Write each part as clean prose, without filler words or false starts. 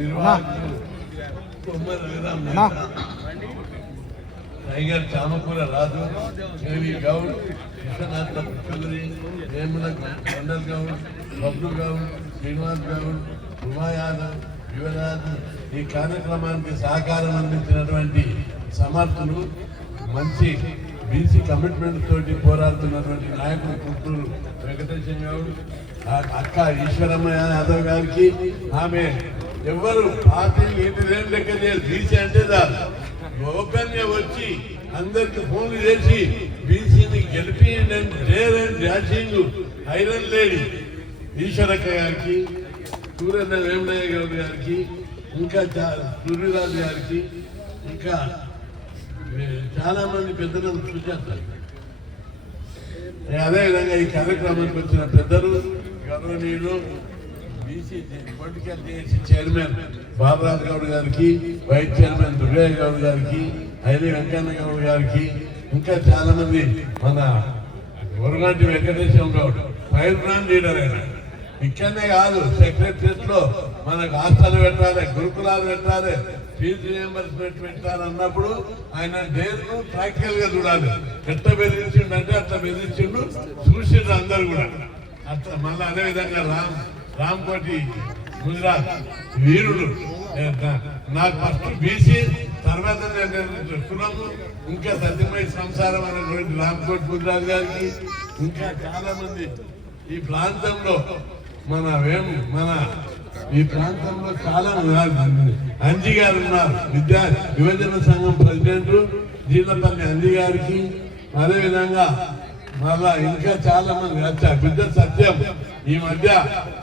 నిర్వాహకులు కొమ్మల వీరాం టైగర్ చామకూర రాజు, కేవీ గౌడ్, విశ్వనాథ్ చౌదరి, వేముల కొండల్ గౌడ్, బబ్లు గౌడ్, శ్రీనివాస్ గౌడ్, ఉమా యాదవ్, యువరాజ్ ఈ కార్యక్రమానికి సహకారం అందించినటువంటి సమర్థులు, మంచి బీసీ కమిట్మెంట్ తోటి పోరాడుతున్నటువంటి నాయకులు పుత్తూరు వెంకటేశ్వర గౌడ్, అక్క ఈశ్వరమ్మ యాదవ్ గారికి, ఆమె ఎవరు పార్టీలు ఏంటి లెక్క చేసి బీసీ అంటే ఓపెన్ గా వచ్చి అందరికి ఫోన్లు చేసి బీసీని గెలిపియండి డాషింగ్ ఐరన్ లేడీ ఈశ్వరక్క గారికి, సూర్యన్న వేమనయ్య గౌడ్ గారికి, ఇంకా సూర్యరాజు గారికి, ఇంకా చాలా మంది పెద్దలను చూసేస్తారు. అదేవిధంగా ఈ కార్యక్రమానికి వచ్చిన పెద్దలు గౌరవనీయులు BC political JAC chairman Balaraju Goud గారికి, వైస్ చైర్మన్ దుర్గయ్య గౌడ్ గారికి, ఐలి వెంకన్న గౌడ్ గారికి, ఇంకా చాలా మంది మన Varaganti Venkateswara Goud fire brand leader అయినా ఇక్కడనే కాదు సెక్రటరియట్ లో మనకు హాస్టల్ పెట్టాలి, గురుకులాలు పెట్టాలి, ఫీజు రియంబర్స్మెంట్ పెట్టాలన్నప్పుడు ఆయన డేర్ను ప్రాక్టికల్ గా చూడాలి. ఎట్లా బెదిరించిండు అంటే అట్లా బెదిరించిండు, చూసిండ్రు అందరు కూడా అట్లా. మళ్ళీ అదేవిధంగా రామ్కోటి గుజరాత్ వీరుడు, నాకు ఫస్ట్ బీసీ తర్వాత కులము ఇంకా సత్యమయ సంసారం అనేటువంటి రామ్కోటి గుజరాత్ గారికి, ఇంకా చాలా మంది ఈ ప్రాంతంలో ఈ ప్రాంతంలో చాలా అంజి గారు ఉన్నారు, యువజన సంఘం ప్రెసిడెంట్ జీలపల్లి అంజి గారికి, అదేవిధంగా మళ్ళా ఇంకా చాలా మంది బిడ్డ సత్యం ఈ మధ్య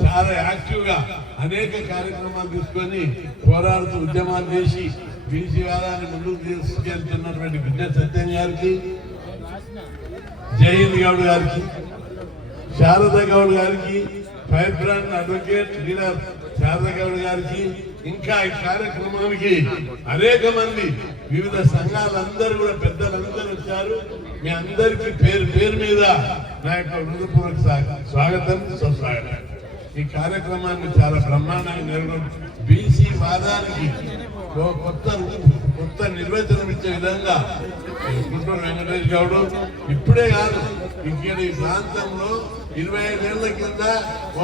చాలా యాక్టివ్ గా అనేక కార్యక్రమాలు తీసుకొని పోరాడుతూ ఉద్యమాలు చేసి బీసీ వాదాన్ని ముందుకు తీసుకెళ్తున్నటువంటి బిడ్డ సత్యం గారికి, జయహింద్ గౌడ్ గారికి, శారద గౌడ్ గారికి, fire brand advocate leader Sharada Goud గారికి, ఇంకా ఈ కార్యక్రమానికి అనేక మంది వివిధ సంఘాలందరూ కూడా పెద్దలందరూ వచ్చారు. మీ అందరికీ పేరు పేరు మీద నా యొక్క హృదయపూర్వక స్వాగతం, సుస్వాగతం. ఈ కార్యక్రమాన్ని చాలా బ్రహ్మాండంగా నిర్వహించి బీసీ వాదానికి కొత్త నిర్వచనం ఇచ్చే విధంగా గుంటూరు వెంకటేష్ గౌడ్ ఇప్పుడే కాదు, ఇక్కడ ఈ ప్రాంతంలో 25 ఏళ్ల కింద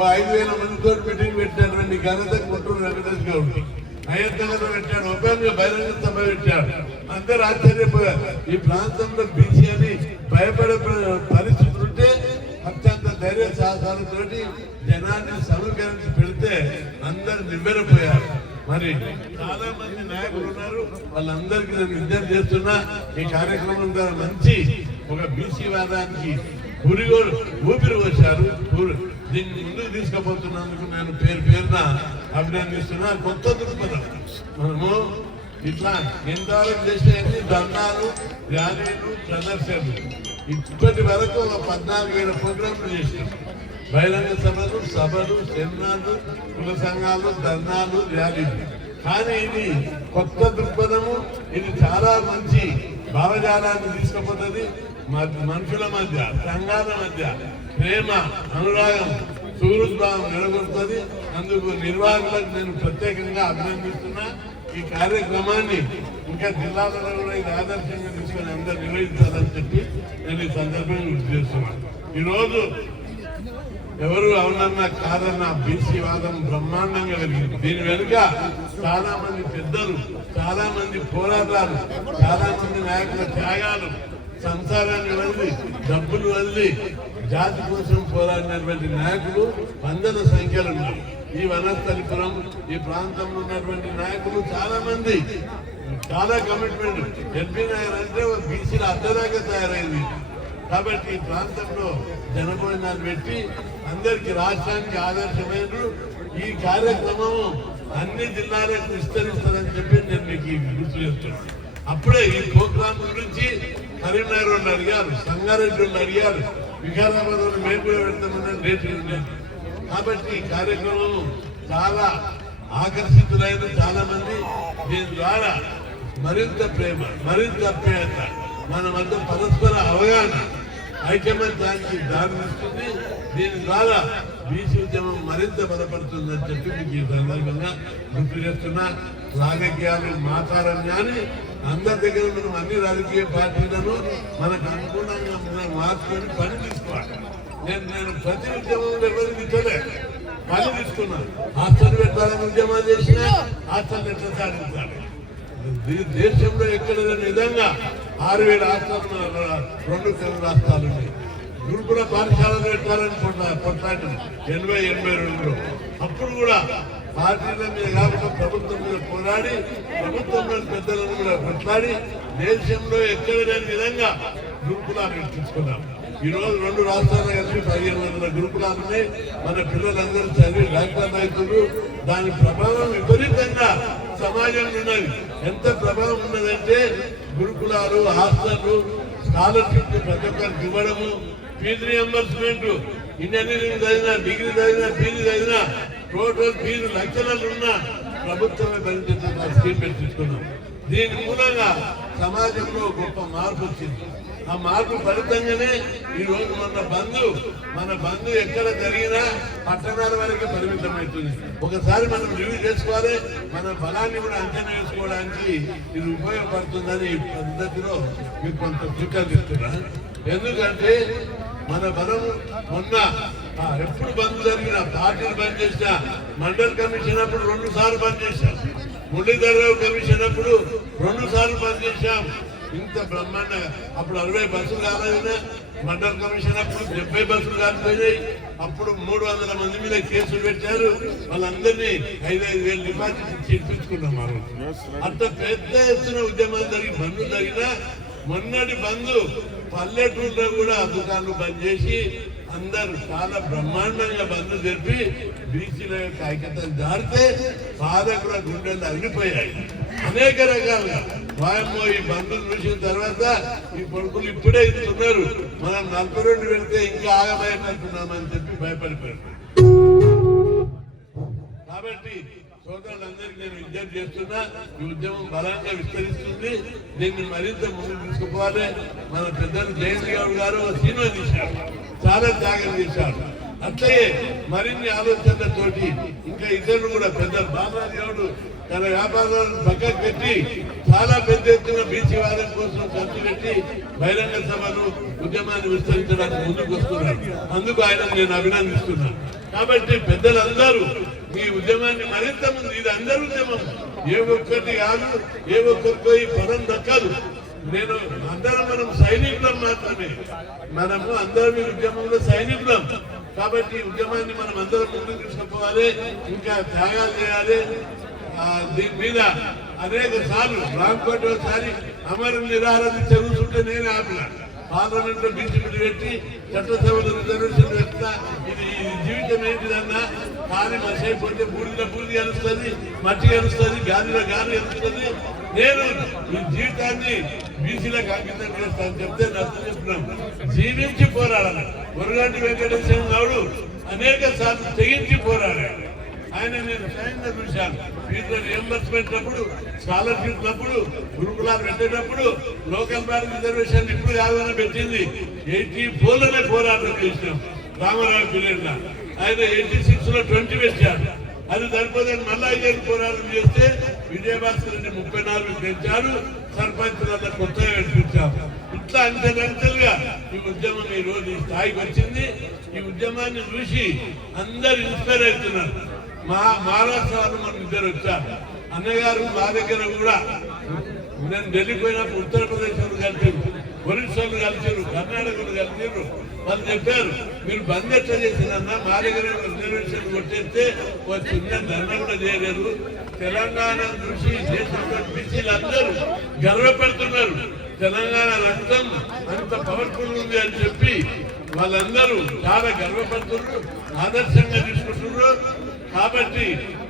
5,000 మందితో మీటింగ్ పెట్టినటువంటి ఘనత గుంటూరు వెంకటేష్ గౌడ్. అయోధ్యలో పెట్టాడు, ఉపయోగ బహిరంగ సభ పెట్టాడు, అందరూ ఆశ్చర్యపోయారు. ఈ ప్రాంతంలో బీసీ అని భయపడే పరిస్థితులు ఉంటే అత్యంత ధైర్య సాహసాలతో జనాన్ని సమీకరించి పెడితే అందరు నివ్వెరపోయారు. మరి చాలా మంది నాయకులు ఉన్నారు, వాళ్ళందరికీ నేను విజ్ఞప్తి చేస్తున్నా, ఈ కార్యక్రమం ద్వారా మంచి ఒక బీసీ వాదానికి ఊపిరి వచ్చారు. దీన్ని ముందుకు తీసుకుపోతున్నందుకు నేను పేరున అభినందిస్తున్నా. కొత్త దృక్పథం మనము ఇట్లా ఎంతవరకు చేసేది ధర్నాలు, ర్యాలీలు, ప్రదర్శనలు. ఇప్పటి వరకు 14,000 ప్రోగ్రాంలు చేసినాం. బహిరంగ సభలు, సెమినార్లు, కుల సంఘాలు, ధర్నాలు, ర్యాలీలు. కానీ ఇది కొత్త దృక్పథము. ఇది చాలా మంచి భావజాలాన్ని తీసుకుపోతుంది. మనుషుల మధ్య, సంఘాల మధ్య ప్రేమ, అనురాగం, సుహృద్భావం నిలబడుతుంది. అందుకు నిర్వాహకులకు నేను ప్రత్యేకంగా అభినందిస్తున్నా. ఈ కార్యక్రమాన్ని ఇంకా జిల్లాలలో కూడా ఇది ఆదర్శంగా తీసుకొని అందరూ నిర్వహించాలని చెప్పి నేను ఈ సందర్భంగా గుర్తు చేస్తున్నాను. ఈరోజు ఎవరు అవునన్నా కాదన్నా బీసీ వాదం బ్రహ్మాండంగా కలిగింది. దీని వెనుక చాలా మంది పెద్దలు, చాలా మంది పోరాటాలు, చాలా మంది నాయకుల త్యాగాలు, సంసారాన్ని వదిలి, డబ్బులు వదిలి జాతి కోసం పోరాడినటువంటి నాయకులు వందల సంఖ్యలో ఉన్నారు. ఈ వనస్థలిపురం ఈ ప్రాంతంలో ఉన్నటువంటి నాయకులు చాలా మంది, చాలా కమిట్మెంట్. ఎల్బీ నగర్ అంటే బీసీల అద్దెలాగా తయారైంది. కాబట్టి ఈ ప్రాంతంలో జనభోజనాలు పెట్టి అందరికి రాష్ట్రానికి ఆదర్శమైన ఈ కార్యక్రమం అన్ని జిల్లాలకు విస్తరిస్తుందని చెప్పి నేను మీకు గుర్తు చేస్తున్నాను. అప్పుడే ఈ ప్రోగ్రాం గురించి కరీంనగర్ వాళ్ళు అడిగారు, సంగారెడ్డి వాళ్ళు అడిగారు, వికారాబాద్ వాళ్ళు మేము కూడా పెడతామని రేట్లు ఉండేది. కాబట్టి ఈ కార్యక్రమం చాలా ఆకర్షితులైన చాలా మంది. దీని ద్వారా మరింత ప్రేమ, మరింత అప్యాయత, మన మధ్య పరస్పర అవగాహన, ఐకమత్యానికి దారితీస్తుంది. దీని ద్వారా బీసీ ఉద్యమం మరింత బలపడుతుందని చెప్పి మీకు ఈ సందర్భంగా గుర్తు చేస్తున్నా. రాజకీయాలు మాట్లాడని అందరి దగ్గర మనం అన్ని రాజకీయ పార్టీలను మనకు అనుకూలంగా మార్చుకొని పని తీసుకోవాలి. నేను ప్రతి ఉద్యమంలో ఎవరికి ఇచ్చలేదు, పని తీసుకున్నాను. హాస్టల్ పెట్టాలని ఉద్యమాలు చేసినా హాస్టల్ ఎట్లా సాధించాలి. దేశంలో ఎక్కడ లేని విధంగా 6,000 హాస్టల్ 2 తెలుగు రాష్ట్రాలు ఉన్నాయి. గురుకుల పాఠశాలలు పెట్టాలని కొట్లాడి 80-82లో అప్పుడు కూడా పార్టీల మీద కాకుండా ప్రభుత్వం మీద పోరాడి ప్రభుత్వంలోని పెద్దలను కూడా కొట్లాడి దేశంలో ఎక్కడ లేని విధంగా గురుకులాలు తీసుకున్నాం. ఈ రోజు 2 రాష్ట్రాలు కలిసి 1500 గురుకులాలని మన పిల్లలందరూ చదివి డాక్టర్లు అవుతున్నారు. దాని ప్రభావం విపరీతంగా సమాజంలో ఉన్నది. ఎంత ప్రభావం ఉన్నదంటే గురుకులాలు, హాస్టళ్లు, స్కాలర్షిప్ ప్రతి ఒక్కరికి ఇవ్వడము, ఫీజు రియంబర్స్మెంట్, ఇంజనీరింగ్ చదివినా, డిగ్రీ చదివినా, పీజీ చదివినా టోటల్ ఫీజు లక్షలలో ఉన్న ప్రభుత్వమే భరించిన స్కీమ్ పెట్టించుకున్నాం. దీని మూలంగా సమాజంలో గొప్ప మార్పు వచ్చింది. ఆ మార్పు ఫలితంగానే ఈ రోజు మన బంధు ఎక్కడ జరిగినా పట్టణాల వరకు పరిమితం అవుతుంది. ఒకసారి మనం రివ్యూ చేసుకోవాలి, మన బలాన్ని కూడా అంచనా వేసుకోవడానికి ఇది ఉపయోగపడుతుందని ఈ పద్ధతిలో మీకు కొంత సూచనలు ఇస్తున్నా. ఎందుకంటే మన బలం మొన్న ఎప్పుడు బంద్ జరిగినా పార్టీలు బంద్ చేసినా, మండల్ కమిషన్ అప్పుడు 2 సార్లు బంద్ చేశాం, మురళీధరరావు కమిషన్ అప్పుడు 2 సార్లు బంద్ చేశాం. ఇంత బ్రహ్మాండంగా అప్పుడు 60 బస్సులు కాలేదైనా, మండల్ కమిషన్ అప్పుడు 70 బస్సులు కాలిపోయినాయి. అప్పుడు 300 మంది మీద కేసులు పెట్టారు. వాళ్ళందరినీ 5,000 డిపాజిట్ ఇచ్చి ఇప్పించుకున్నాం. ఆ రోజు అంత పెద్ద ఎత్తున ఉద్యమాలు జరిగి బంధులు జరిగినా మొన్నటి బంధు పల్లెటూరులో కూడా దుకాణాలు బంద్ చేసి అందరూ చాలా బ్రహ్మాండంగా బంధు జరిపి బీసీల యొక్క ఐక్యతను దారితే పాదకుల గుండెలు అరిగిపోయాయి. అనేక రకాలుగా వాయమ్మో ఈ బంధువులు చూసిన తర్వాత ఈ కొడుకులు ఇప్పుడే ఇస్తున్నారు, మనం 42 వెళ్తే ఇంకా ఆగమైపోతున్నామని చెప్పి భయపడిపోయారు. కాబట్టి సోదరులందరికీ నేను విజ్ఞప్తి చేస్తున్నా, ఈ ఉద్యమం బలంగా విస్తరిస్తుంది. దీన్ని మరింత ముందుకు తీసుకుపోవాలి. మన పెద్దలు జయంత్ గౌడ్ గారు సినిమా తీశారు, చాలా త్యాగం చేశారు. అట్లగే మరిన్ని ఆలోచనలతోటి ఇంకా ఇద్దరు కూడా పెద్ద బాలరాజు గౌడ్ తన వ్యాపారాలను పక్కకు పెట్టి చాలా పెద్ద ఎత్తున బీసీ వాదం కోసం ఖర్చు పెట్టి బహిరంగ సభలు ఉద్యమాన్ని విస్తరించడానికి ముందుకు వస్తున్నారు. అందుకు ఆయన నేను అభినందిస్తున్నాను. కాబట్టి పెద్దలందరూ ఈ ఉద్యమాన్ని మరింత ముందు, ఇది అందరూ ఉద్యమం, ఏ ఒక్కటి కాదు, ఏ ఒక్కరికో ఈ పదం దక్కదు. మనం సైనికులం మాత్రమే, మనము అందరం ఈ ఉద్యమంలో సైనికులం. కాబట్టి ఈ ఉద్యమాన్ని మనం అందరం ముందుకు తీసుకుపోవాలి, ఇంకా త్యాగాలు చేయాలి. దీని మీద అనేక సార్లు రాంకోట ఒకసారి అమర నిరాహార చదువుతుంటే నేనే ఆపిన. పార్లమెంట్ లో బిల్లు పెట్టి చట్టసభలో రిజర్వేషన్ పెట్టినా ఇది జీవితం ఏంటిదన్నా, కానీ మసైపోతే బూడిలో బూడి కలుస్తుంది, మట్టి కలుస్తుంది, గాలిలో గాలి కలుస్తుంది. నేను ఈ జీవితాన్ని బీసీలకు అంకితం చేస్తాను చెప్తే నచ్చ చెప్తున్నాం. జీవించి పోరాడాలి. మురుగంటి వెంకటేశ్వర గౌడు అనేక సార్లు తెగించి పోరాడాడు. ఆయన నేను స్వయంగా చూశాను. ఫీజుల రియంబర్స్మెంట్ అప్పుడు, స్కాలర్షిప్ అప్పుడు, గురుకులాలు పెట్టేటప్పుడు లోకల్ బాడీ రిజర్వేషన్ ఇప్పుడు కాదని పెట్టింది. 84లోనే పోరాటం చేసినాం రామారావు పీరియడ్ లో. ఆయన 86లో 20 పెట్టారు. అది సరిపోదని మళ్ళా 5 పోరాటం చేస్తే విజయభాస్కర్ రెడ్డి 34 పెంచారు. సర్పంచులంతా కొత్తగా పెట్టించారు. ఇట్లా అంచెలంచెలుగా ఈ ఉద్యమం ఈ రోజు ఈ స్థాయికి వచ్చింది. ఈ ఉద్యమాన్ని చూసి అందరు ఇన్స్పైర్ అవుతున్నారు. మహారాష్ట్ర వాళ్ళు మన ఇద్దరు వచ్చారు. అన్నగారు మా దగ్గర కూడా నేను ఢిల్లీ పోయినప్పుడు ఉత్తరప్రదేశ్ వాళ్ళు కలిసారు, ఒరిస్సాలు కలిసారు, కర్ణాటకలు కలిసారు. వాళ్ళు చెప్పారు, మీరు బంద్ ఎట్లా చేసిందన్నా, మా దగ్గర రిజర్వేషన్ కొట్టేస్తే ఒక చిన్న ధర్నా కూడా చేయలేదు. తెలంగాణ చూసి దేశంలో బీసీలు అందరూ గర్వపడుతున్నారు. తెలంగాణ రక్తం అంత పవర్ఫుల్ ఉంది అని చెప్పి వాళ్ళందరూ చాలా గర్వపడుతున్నారు, ఆదర్శంగా తీసుకుంటున్నారు. కాబట్టి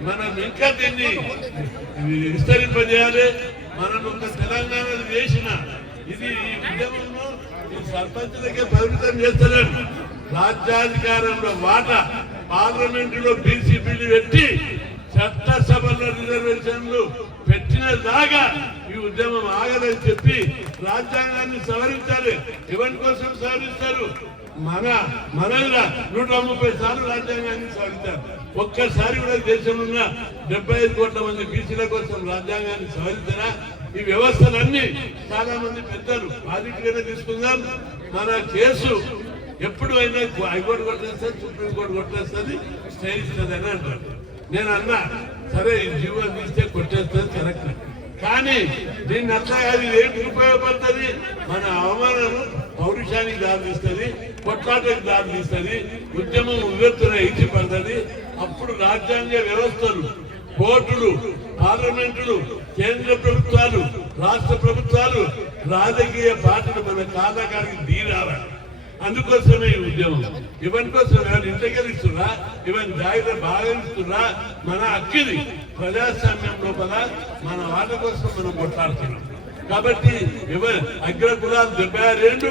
మనం ఇంకా దీన్ని విస్తరింపజేయాలి. మనం ఒక తెలంగాణ చేసిన ఇది ఈ ఉద్యమంలో ఈ సర్పంచులకే పరిమితం చేస్తున్నారు. రాజ్యాధికారంలో వాటా, పార్లమెంటులో బీసీ బిల్లు పెట్టి చట్టసభలో రిజర్వేషన్లు పెట్టిన దాకా ఈ ఉద్యమం ఆగదని చెప్పి రాజ్యాంగాన్ని సవరించాలి. ఎవరి కోసం సవరిస్తారు? మనల్లా 130 సార్లు రాజ్యాంగాన్ని సవరించారు. ఒక్కసారి కూడా దేశంలో ఉన్న 75 కోట్ల మంది బీసీల కోసం రాజ్యాంగాన్ని సవరించారా? ఈ వ్యవస్థలన్నీ చాలా మంది పెద్దలు పాజిటివ్గానే తీసుకుందాం. మన కేసు ఎప్పుడు అయినా హైకోర్టు కొట్టేస్తుంది, సుప్రీంకోర్టు కొట్టేస్తుంది, స్టే ఇస్తుంది అని అంటారు. నేను అన్నా సరే ఈ జీవో తీస్తే కొట్టేస్తుంది కరెక్ట్, కానీ దీన్ని అట్లా కాదు. ఇది ఏంటి ఉపయోగపడుతుంది? మన అవమానం పౌరుషానికి దారితీస్తుంది, కొట్లాటకు దారితీస్తుంది, ఉద్యమం ఉవ్వెత్తున పడుతుంది. అప్పుడు రాజ్యాంగ వ్యవస్థలు, కోర్టులు, పార్లమెంటులు, కేంద్ర ప్రభుత్వాలు, రాష్ట్ర ప్రభుత్వాలు, రాజకీయ పార్టీలు మన కాలకానికి దిగిరావాలి. అందుకోసమే ఈ ఉద్యమం. ఇవన్నీ కోసం ఎవరు ఇంటగలిస్తున్నా, ఇవన్నీ జాగ్రత్త బాగా ఇస్తున్నా. మన హక్కిది ప్రజాస్వామ్యం లోపల మన వాళ్ళ కోసం మనం కొట్లాడుతున్నాం. కాబట్టి ఎవరు అగ్రకులాలు 76 ఏళ్ళు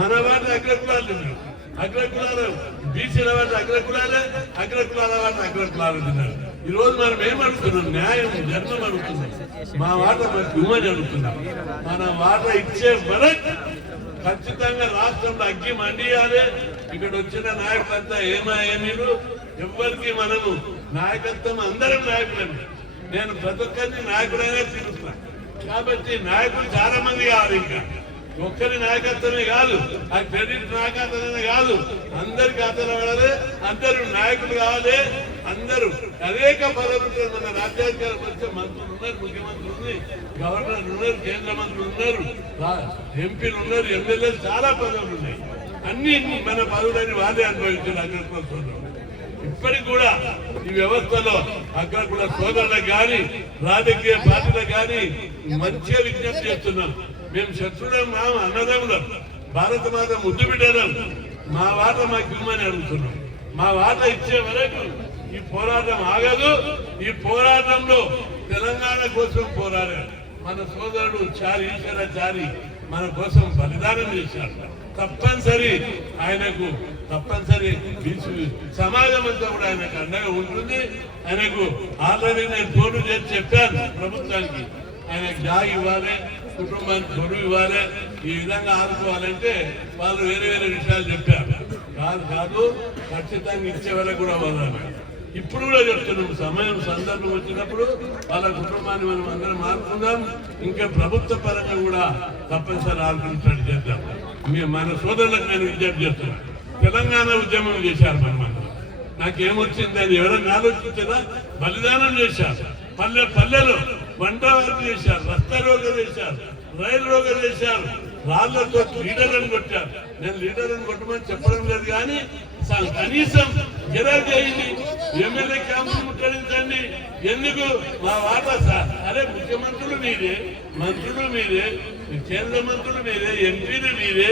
మన వాటి అగ్రకులాలు తిన్నారు. అగ్రకులాలు బీసీల వాటి అగ్రకులాలే, అగ్రకులాల వాటి అగ్రకులాలు తిన్నారు. ఈ రోజు మనం ఏమడుగుతున్నాం? న్యాయం, ధర్మం అడుగుతున్నాం. మా వాట మనకు ఇవ్వని అడుగుతున్నాం. మన వాట ఇచ్చే వరకు ఖచ్చితంగా రాష్ట్రంలో అగ్గి మండియాలి. ఇక్కడ వచ్చిన నాయకులంతా ఏమాయనీలు, ఎవరికి మనము నాయకత్వం, అందరం నాయకులని. నేను ప్రతి ఒక్కరిని నాయకుడైనా తీరుస్తాను. కాబట్టి నాయకులు చాలా మంది కావాలి. ఇంకా ఒక్కరి నాయకత్వమే కాదు, ఆ క్రెడిట్ నాయకత్వమే కాదు, అందరి ఖాతాలో పడాలి, అందరూ నాయకులు కావాలి. అందరూ అనేక పదవులు ఉంటారు. మన రాజ్యాంగాలకు వచ్చే మంత్రులు ఉన్నారు, ముఖ్యమంత్రి ఉంది, గవర్నర్ ఉన్నారు, కేంద్ర మంత్రులు ఉన్నారు, ఎంపీలు ఉన్నారు, ఎమ్మెల్యేలు, చాలా పదవులు ఉన్నాయి. అన్ని మన పదవులని వాళ్ళే అనుభవించారు అగ్రకుల సోదరులు. ఇప్పటికి కూడా ఈ వ్యవస్థలో అగ్రకుల సోదరులకు కానీ రాజకీయ పార్టీలకు కానీ మంచిగా విజ్ఞప్తి చేస్తున్నాం. మేము శత్రువులం, మా అన్నదమ్ములం, భారత మాత ముద్దు బిడ్డలం. మా వాట మాకు ఇవ్వమని అడుగుతున్నాం. మా వాట ఇచ్చే వరకు ఈ పోరాటం ఆగదు. ఈ పోరాటంలో తెలంగాణ కోసం పోరాడారు మన సోదరుడు ఈశ్వరాచారి మన కోసం బలిదానం చేశారు. తప్పనిసరి ఆయనకు సమాజం అంతా కూడా ఆయనకు అండగా ఉంటుంది. ఆయనకు ఆల్రెడీ నేను ఫోన్ చేసి చెప్పాను ప్రభుత్వానికి, ఆయనకు జాగ్ ఇవ్వాలి, కుటుంబానికి గొడవ ఇవ్వాలి, ఈ విధంగా ఆదుకోవాలంటే వాళ్ళు వేరే వేరే విషయాలు చెప్పారు. కాదు ఖచ్చితంగా ఇచ్చే వరకు కూడా వదలాలి. ఇప్పుడు కూడా చెప్తున్నాం, సమయం సందర్భం వచ్చినప్పుడు వాళ్ళ కుటుంబాన్ని మనం అందరం మార్చుకుందాం. ఇంకా ప్రభుత్వ పరంగా కూడా తప్పనిసరి ఆలోచించినట్టు చేద్దాం. మన సోదరులకు నేను విజ్ఞప్తి చేస్తున్నాను. తెలంగాణ ఉద్యమం చేశారు మనమందరం. నాకేమొచ్చింది అని ఎవరైనా ఆలోచించారా? బలిదానం చేశారు. పల్లెలో వంట వర్క్ చేశారు, రస్తా రోగలు చేశారు, రైలు రోగలు చేశారు, రాళ్లతో లీడర్లను కొట్టారు. నేను లీడర్లను కొట్టమని చెప్పడం లేదు, కానీ కనీసం గిరా చేయండి, ఎమ్మెల్యే క్యాంపులు ముట్టడించండి. ఎందుకు? మా వాటా సార్. అరే ముఖ్యమంత్రులు మీరే, మంత్రులు మీరే, కేంద్ర మంత్రులు మీరే, ఎంపీలు మీరే,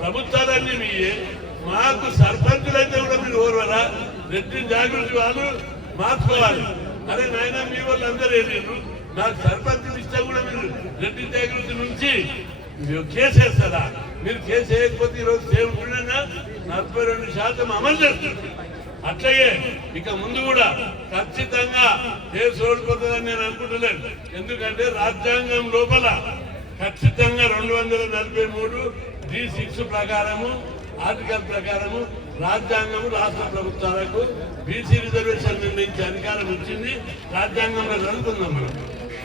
ప్రభుత్వాలన్నీ మీరే. మాకు సర్పంచులు అయితే కూడా మీరు ఓర్వరా? రెడ్డి జాగృతి వాళ్ళు మార్చుకోవాలి. అరే నాయన మీ వాళ్ళు అందరూ ఏదేరు, నాకు సర్పంచులు ఇస్తే కూడా మీరు రెడ్డి జాగృతి నుంచి కేసేస్తారా? మీరు కేసు వేయకపోతే ఈరోజు సేవకుడైనా 42% అమలు చేస్తుంది. అట్లాగే ఇక ముందు కూడా ఖచ్చితంగా కేసు ఓడిపోతుందని నేను అనుకుంటలేను. ఎందుకంటే రాజ్యాంగం లోపల ఖచ్చితంగా 243 D6 ప్రకారము, ఆర్టికల్ ప్రకారము రాజ్యాంగము రాష్ట్ర ప్రభుత్వాలకు బీసీ రిజర్వేషన్ నిర్ణయించే అధికారం ఇచ్చింది. రాజ్యాంగంలో చదువుకుందాం మనం.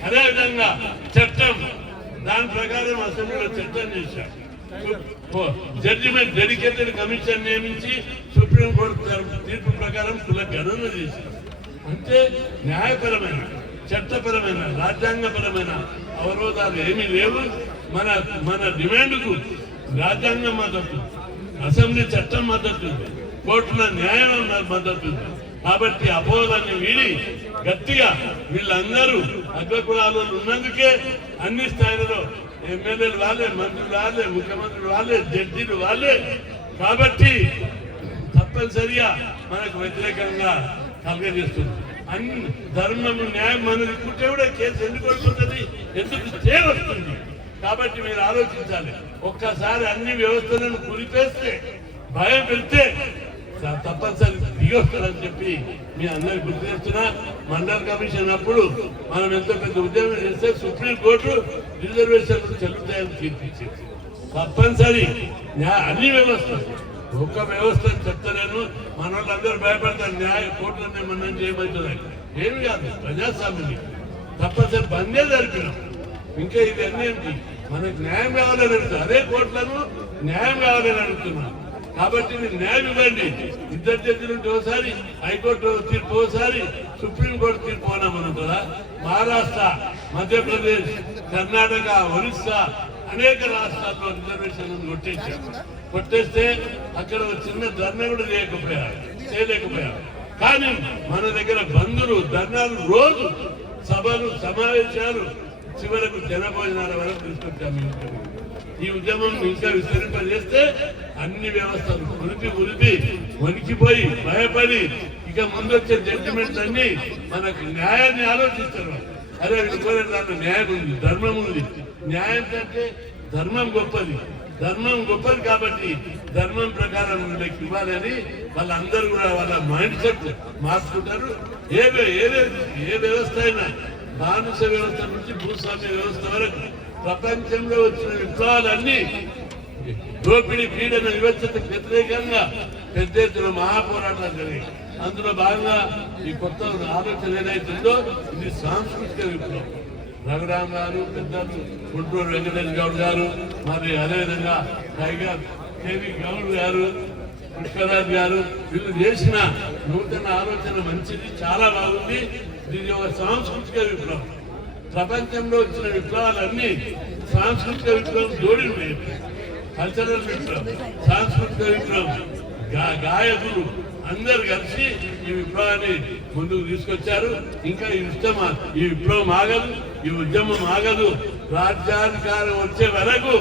అదేవిధంగా చట్టం, దాని ప్రకారం అసెంబ్లీలో చట్టం చేశారు. జడ్జిమెంట్ డెడికేటెడ్ కమిషన్ నియమించి సుప్రీంకోర్టు తీర్పు ప్రకారం కుల గణన చేశారు. అంటే న్యాయపరమైన, చట్టపరమైన, రాజ్యాంగపరమైన అవరోధాలు ఏమీ లేవు. మన డిమాండ్కు రాజ్యాంగం మద్దతు, అసెంబ్లీ చట్టం మద్దతు, కోర్టుల న్యాయం మద్దతు. కాబట్టి అపోహలన్నీ వీడి గట్టిగా వీళ్ళందరూ అగ్రకులాలు ఉన్నందుకే అన్ని స్థాయిలలో ఎమ్మెల్యేలు వాళ్ళే, మంత్రులు వాళ్ళే, ముఖ్యమంత్రులు వాళ్ళే, జడ్జీలు వాళ్ళే. కాబట్టి తప్పనిసరిగా మనకు వ్యతిరేకంగా కలగజేస్తుంది. అన్ని ధర్మము, న్యాయం మనది పుట్టే కూడా కేసు ఎందుకు వస్తుంది, ఎందుకు స్టే వస్తుంది. కాబట్టి మీరు ఆలోచించాలి. ఒక్కసారి అన్ని వ్యవస్థలను కురిపేస్తే, భయం పెడితే తప్పనిసరి దిగొస్తారని చెప్పి మీ అందరికి గుర్తు చేస్తున్నా. మండల్ కమిషన్ అప్పుడు మనం ఎంతో పెద్ద ఉద్యమం చేస్తే సుప్రీంకోర్టు రిజర్వేషన్లు చెల్లుతాయని తీర్పిచ్చింది. తప్పనిసరి అన్ని వ్యవస్థలు ఒక్క వ్యవస్థ చెప్తలేను. మన వాళ్ళందరూ భయపడతారు న్యాయ కోర్టులన్నీ మనం చేయబోతున్నాయి. ఏమి కాదు, ప్రజాస్వామ్యం తప్పనిసరి బందే జరిపినాం. ఇంకా ఇవన్నీ ఏంటి, మనకు న్యాయం కావాలని అడుగుతాం. అదే కోర్టులను న్యాయం కావాలని అడుగుతున్నాం. కాబట్టి మీరు న్యాయం ఇవ్వండి. ఇద్దరు జడ్జిలు ఉంటే ఒకసారి, హైకోర్టు తీర్పు ఒకసారి, సుప్రీంకోర్టు తీర్పు పోనా మనం కూడా. మహారాష్ట్ర, మధ్యప్రదేశ్, కర్ణాటక, ఒరిస్సా అనేక రాష్ట్రాల్లో రిజర్వేషన్ కొట్టేస్తే అక్కడ చిన్న ధర్నా కూడా చేయలేకపోయారు. కానీ మన దగ్గర బంధులు, ధర్నాలు, రోజు సభలు, సమావేశాలు, చివరకు జనభోజనాల వరకు తీసుకొచ్చాము. ఈ ఉద్యమం ఇంకా విస్తరింపజేస్తే అన్ని వ్యవస్థలు ఉరిపి వణికిపోయి భయపడి ఇక ముందొచ్చే జడ్జిమెంట్స్ అన్ని మనకు న్యాయాన్ని ఆలోచిస్తారు. అదే దాంట్లో న్యాయం ఉంది, ధర్మం ఉంది. న్యాయం కంటే ధర్మం గొప్పది. ధర్మం గొప్పది కాబట్టి ధర్మం ప్రకారం వీళ్ళకి ఇవ్వాలని వాళ్ళందరూ కూడా వాళ్ళ మైండ్ సెట్ మార్చుకుంటారు. ఏ వ్యవస్థ అయినా, బానిస వ్యవస్థ నుంచి భూస్వామ్య వ్యవస్థ వరకు ప్రపంచంలో వచ్చిన విప్లవాలన్నీ దోపిడీ, పీడన, వివక్షతకు వ్యతిరేకంగా పెద్ద ఎత్తున మహాపోరాటాలు జరిగాయి. అందులో భాగంగా ఈ కొత్త ఆలోచన ఏదైతుందో ఇది సాంస్కృతిక విప్లవం. రఘురామ్ గారు, పెద్దలు గుంటూరు వెంకటేష్ గౌడ్ గారు, మరి అదేవిధంగా టైగర్ కేవీ గౌడ్ గారు, పుష్కరాజ్ గారు, వీళ్ళు చేసిన నూతన ఆలోచన మంచిది, చాలా బాగుంది. ఇది ఒక సాంస్కృతిక విప్లవం. ప్రపంచంలో వచ్చిన విప్లవాలన్నీ సాంస్కృతిక విప్లవం జోడి ఉన్నాయి. కల్చరల్ విప్లవం, సాంస్కృతిక విప్లవం, గాయకులు అందరు కలిసి ఈ విప్లవాన్ని ముందుకు తీసుకొచ్చారు. ఇంకా ఈ విప్లవం ఆగదు, ఈ ఉద్యమం ఆగదు. రాజ్యాధికారం వచ్చే వరకు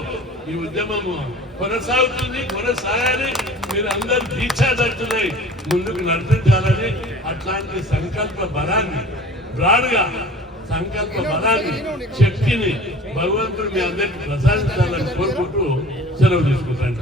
ఈ ఉద్యమము కొనసాగుతుంది, కొనసాగాలి. మీరు అందరు దీక్షాదత్తులై ముందుకు నడిపించాలని, అట్లాంటి సంకల్ప బలాన్ని, బ్రాడ్గా సంకల్ప బలాన్ని, శక్తిని భగవంతుడు మీ అందరికీ ప్రసాదించాలని కోరుకుంటూ సెలవు తీసుకుంటాను.